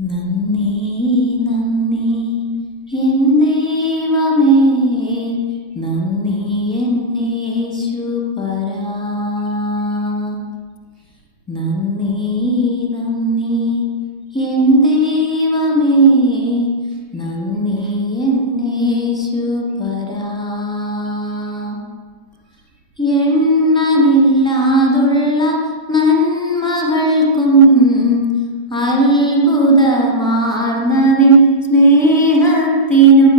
നന്ദി നന്ദി എൻ ദൈവമേ, നന്ദി എൻ യേശുപരാ. നന്ദി നന്ദി എൻ ദൈവമേ, നന്ദി എൻ യേശുപരാ. എണ്ണമില്ലാതുള്ള നന്മകൾക്കും അത്ഭുതമാർന്ന നിൻ സ്നേഹത്തിനും